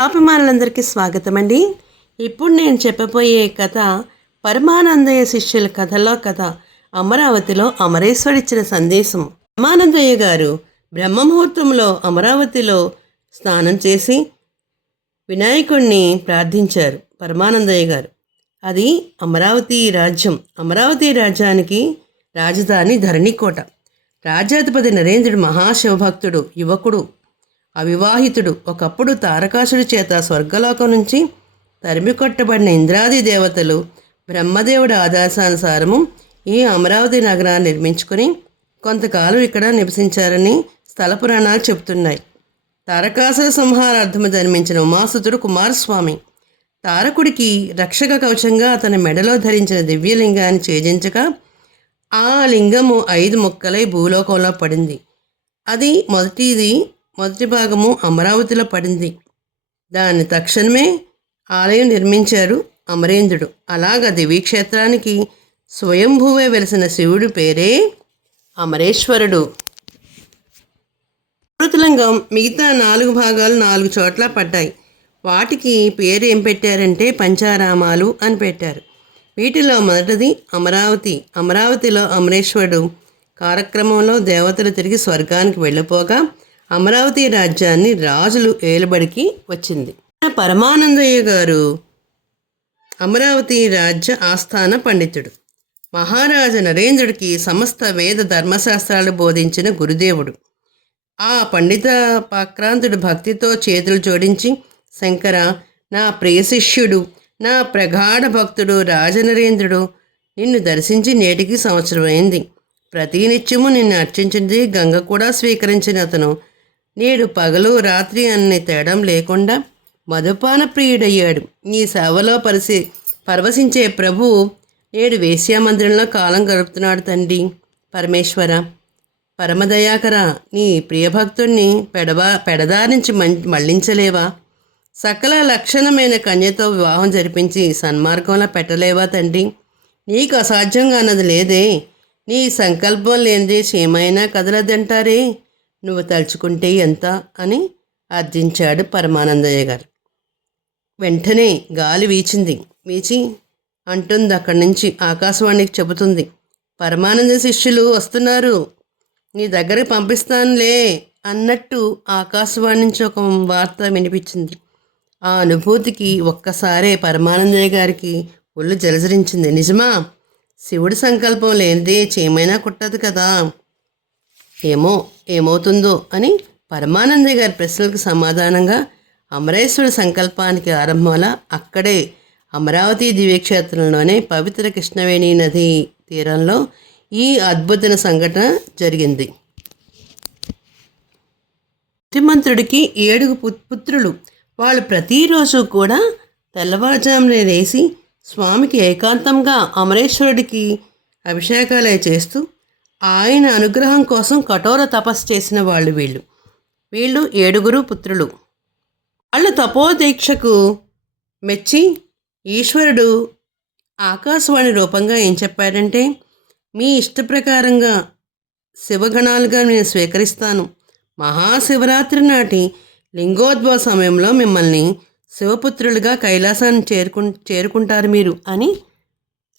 అభిమానులందరికీ స్వాగతం అండి ఇప్పుడు నేను చెప్పబోయే కథ పరమానందయ్య శిష్యుల కథలో కథ. అమరావతిలో అమరేశ్వరిచ్చిన సందేశం. పరమానందయ్య గారు బ్రహ్మముహూర్తంలో అమరావతిలో స్నానం చేసి వినాయకుణ్ణి ప్రార్థించారు పరమానందయ్య గారు. అది అమరావతి రాజ్యం. అమరావతి రాజ్యానికి రాజధాని ధరణికోట. రాజ్యాధిపతి నరేంద్రుడు మహాశివభక్తుడు యువకుడు అవివాహితుడు ఒకప్పుడు తారకాసుడి చేత స్వర్గలోకం నుంచి తరిమి కొట్టబడిన ఇంద్రాది దేవతలు బ్రహ్మదేవుడి ఆదేశానుసారము ఈ అమరావతి నగరాన్ని నిర్మించుకొని కొంతకాలం ఇక్కడ నివసించారని స్థల పురాణాలు చెబుతున్నాయి. తారకాసుర సంహారార్థము జన్మించిన ఉమాసుతుడు కుమారస్వామి తారకుడికి రక్షక కవచంగా అతని మెడలో ధరించిన దివ్యలింగాన్ని ఛేదించగా ఆ లింగము ఐదు ముక్కలై భూలోకంలో పడింది. అది మొదటిది మొదటి భాగము అమరావతిలో పడింది. దాన్ని తక్షణమే ఆలయం నిర్మించారు అమరేంద్రుడు. అలాగ దివీక్షేత్రానికి స్వయంభూవే వెలిసిన శివుడి పేరే అమరేశ్వరుడు. అమృతలింగం మిగతా నాలుగు భాగాలు నాలుగు చోట్ల పడ్డాయి. వాటికి పేరు ఏం పెట్టారంటే పంచారామాలు అని పెట్టారు. వీటిలో మొదటిది అమరావతి. అమరావతిలో అమరేశ్వరుడు కార్యక్రమంలో దేవతలు తిరిగి స్వర్గానికి వెళ్ళిపోగా అమరావతి రాజ్యాన్ని రాజులు ఏలబడికి వచ్చింది. పరమానందయ్య గారు అమరావతి రాజ్య ఆస్థాన పండితుడు. మహారాజా నరేంద్రుడికి సమస్త వేద ధర్మశాస్త్రాలు బోధించిన గురుదేవుడు. ఆ పండిత పాక్రాంతుడు భక్తితో చేతులు జోడించి శంకర నా ప్రియశిష్యుడు నా ప్రగాఢ భక్తుడు రాజనరేంద్రుడు నిన్ను దర్శించి నేటికి సంవత్సరమైంది. ప్రతి ప్రతినిత్యము నిన్ను అర్చించింది గంగ కూడా స్వీకరించిన అతను. నేడు పగలు రాత్రి అనే తేడం లేకుండా మధుపాన ప్రియుడయ్యాడు. నీ సేవలో పరిసి పరవశించే ప్రభు నేడు వేశ్యామందిరంలో కాలం గడుపుతున్నాడు తండ్రి పరమేశ్వర. పరమదయాకర నీ ప్రియభక్తుణ్ణి పెడవా పెడదారించి మం మళ్ళించలేవా? సకల లక్షణమైన కన్యతో వివాహం జరిపించి సన్మార్గంలో పెట్టలేవా తండ్రి? నీకు అసాధ్యంగా అన్నది లేదే. నీ సంకల్పం లేనిదే క్షేమైనా కదలదంటారే? నువ్వు తలుచుకుంటే ఎంత అని అర్థించాడు పరమానందయ్య గారు. వెంటనే గాలి వీచింది. వీచి అంటుంది అక్కడి నుంచి ఆకాశవాణికి చెబుతుంది. పరమానంద శిష్యులు వస్తున్నారు. నీ దగ్గరకు పంపిస్తానులే అన్నట్టు ఆకాశవాణి నుంచి ఒక వార్త వినిపించింది. ఆ అనుభూతికి ఒక్కసారే పరమానందయ్య గారికి ఒళ్ళు జలజరించింది. నిజమా? శివుడి సంకల్పం లేనిదే చేమైనా కుట్టదు కదా? ఏమో ఏమవుతుందో అని పరమానందయ్య గారి ప్రశ్నలకు సమాధానంగా అమరేశ్వరుడు సంకల్పానికి ఆరంభంలా అక్కడే అమరావతి దివ్యక్షేత్రంలోనే పవిత్ర కృష్ణవేణి నది తీరంలో ఈ అద్భుత సంఘటన జరిగింది. ముఖ్యమంత్రుడికి ఏడుగు పు- పుత్రులు. వాళ్ళు ప్రతిరోజు కూడా తెల్లవారుజామునే వేసి స్వామికి ఏకాంతంగా అమరేశ్వరుడికి అభిషేకాలు చేస్తూ ఆయన అనుగ్రహం కోసం కఠోర తపస్సు చేసిన వాళ్ళు వీళ్ళు. వీళ్ళు ఏడుగురు పుత్రులు. వాళ్ళ తపోదీక్షకు మెచ్చి ఈశ్వరుడు ఆకాశవాణి రూపంగా ఏం చెప్పాడంటే మీ ఇష్ట ప్రకారంగా శివగణాలుగా నేను స్వీకరిస్తాను. మహాశివరాత్రి నాటి లింగోద్భవ సమయంలో మిమ్మల్ని శివపుత్రులుగా కైలాసాన్ని చేరుకు చేరుకుంటారు మీరు అని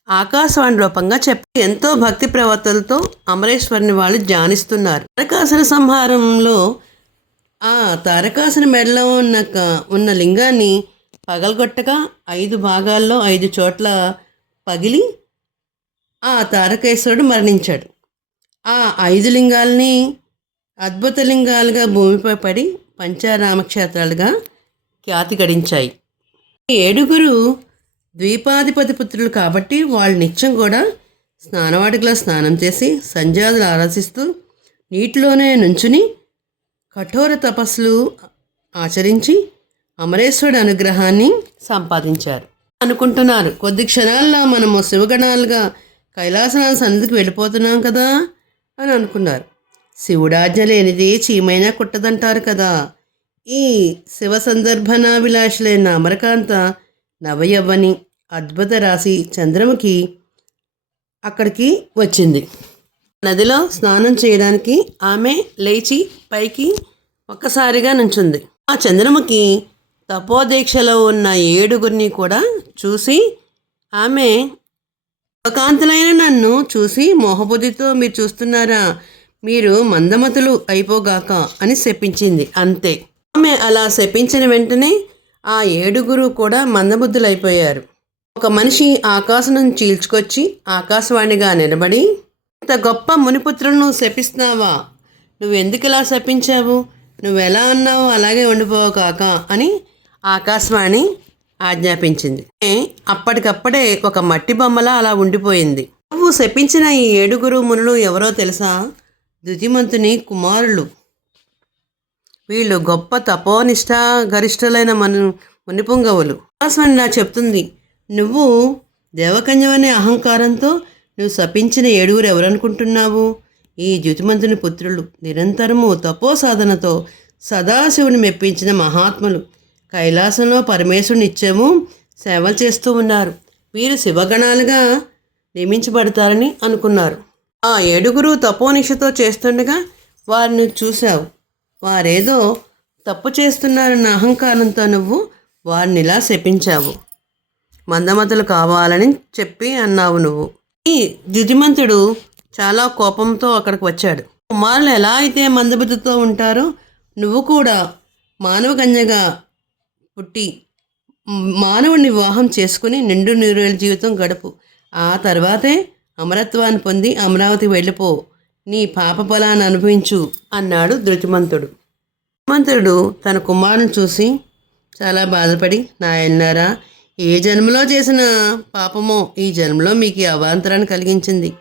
ఆకాశవాణి రూపంగా చెప్పి ఎంతో భక్తి ప్రవర్తనతో అమరేశ్వరిని వాళ్ళు ధ్యానిస్తున్నారు. తారకాసుర సంహారంలో ఆ తారకాసుని మెడలో ఉన్న ఉన్న లింగాన్ని పగలగొట్టగా ఐదు భాగాల్లో ఐదు చోట్ల పగిలి ఆ తారకేశ్వరుడు మరణించాడు. ఆ ఐదు లింగాల్ని అద్భుత లింగాలుగా భూమిపై పడి పంచారామ క్షేత్రాలుగా ఖ్యాతి గడించాయి. ఈ ఏడుగురు ద్వీపాధిపతి పుత్రులు కాబట్టి వాళ్ళు నిత్యం కూడా స్నానవాటికలో స్నానం చేసి సంధ్యాదులు ఆరాధిస్తూ నీటిలోనే నుంచుని కఠోర తపస్సులు ఆచరించి అమరేశ్వరుడు అనుగ్రహాన్ని సంపాదించారు. అనుకుంటున్నారు కొద్ది క్షణాల్లో మనము శివగణాలుగా కైలాసనాథ సన్నిధికి వెళ్ళిపోతున్నాం కదా అని అనుకున్నారు. శివుడాజ్ఞ లేనిది చీమైనా కుట్టదంటారు కదా. ఈ శివ సందర్భనాభిలాషులైన అమరకాంత నవయవ్వని అద్భుత రాశి చంద్రముఖి అక్కడికి వచ్చింది. నదిలో స్నానం చేయడానికి ఆమె లేచి పైకి ఒక్కసారిగా నుంచుంది. ఆ చంద్రముఖి తపోదీక్షలో ఉన్న ఏడుగురిని కూడా చూసి ఆమె కాంతులైన నన్ను చూసి మోహబుద్ధితో మీరు చూస్తున్నారా? మీరు మందమతులు అయిపోగాక అని శపించింది. అంతే. ఆమె అలా శపించిన వెంటనే ఆ ఏడుగురు కూడా మందబుద్ధులైపోయారు. ఒక మనిషి ఆకాశం చీల్చుకొచ్చి ఆకాశవాణిగా నిలబడి ఇంత గొప్ప మునిపుత్రులను శపిస్తున్నావా? నువ్వెందుకిలా శపించావు? నువ్వు ఎలా ఉన్నావో అలాగే ఉండిపోవు కాక అని ఆకాశవాణి ఆజ్ఞాపించింది. ఏ, అప్పటికప్పుడే ఒక మట్టి బొమ్మలా అలా ఉండిపోయింది. నువ్వు శపించిన ఈ ఏడుగురు మునులు ఎవరో తెలుసా? దుతిమంతుని కుమారులు. వీళ్ళు గొప్ప తపోనిష్ట గరిష్ఠులైన మను మునిపుంగవులు ఆకాశవాణి నా చెప్తుంది నువ్వు దేవకన్యమనే అహంకారంతో నువ్వు శపించిన ఏడుగురు ఎవరనుకుంటున్నావు? ఈ జ్యుతిమంతుని పుత్రులు నిరంతరము తపో సాధనతో సదాశివుని మెప్పించిన మహాత్ములు. కైలాసంలో పరమేశ్వరుని ఇచ్చేము సేవలు చేస్తూ ఉన్నారు. వీరు శివగణాలుగా నియమించబడతారని అనుకున్నారు. ఆ ఏడుగురు తపోనిషతో చేస్తుండగా వారిని చూశావు. వారేదో తప్పు చేస్తున్నారన్న అహంకారంతో నువ్వు వారిని ఇలా శపించావు. మందమతులు కావాలని చెప్పి అన్నావు నువ్వు. ఈ ద్యుతిమంతుడు చాలా కోపంతో అక్కడికి వచ్చాడు. కుమారులు ఎలా అయితే మందబుద్ధితో ఉంటారో నువ్వు కూడా మానవ కన్యగా పుట్టి మానవుని వివాహం చేసుకుని నిండు నూరేళ్ళ జీవితం గడుపు. ఆ తర్వాతే అమరత్వాన్ని పొంది అమరావతి వెళ్ళిపో. నీ పాప ఫలాన్ని అనుభవించు అన్నాడు ధృతిమంతుడు ధృతిమంతుడు తన కుమారుని చూసి చాలా బాధపడి నాయన్నారా ఏ జన్మలో చేసిన పాపమో ఈ జన్మలో మీకు అవాంతరాన్ని కలిగించింది.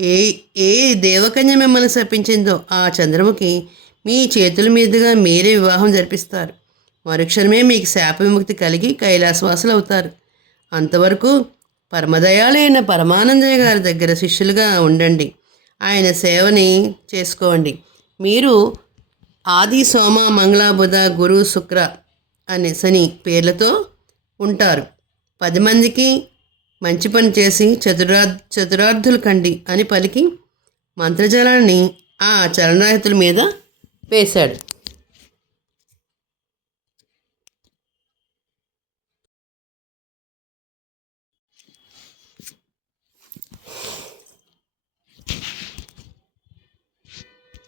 ఏ ఏ దేవకన్య మిమ్మల్ని శపించిందో ఆ చంద్రముఖి మీ చేతుల మీదుగా మీరే వివాహం జరిపిస్తారు. మరుక్షణమే మీకు శాప విముక్తి కలిగి కైలాసవాసులు అవుతారు అంతవరకు పరమదయాలైన పరమానందయ్య గారి దగ్గర శిష్యులుగా ఉండండి. ఆయన సేవని చేసుకోండి. మీరు ఆది సోమ మంగళ బుధ గురు శుక్ర అనే శని పేర్లతో ఉంటారు. పది మందికి మంచి పని చేసి చతురా చతురార్థులు కండి అని పలికి మంత్రజలాన్ని ఆ చలనరహితుల మీద వేశాడు.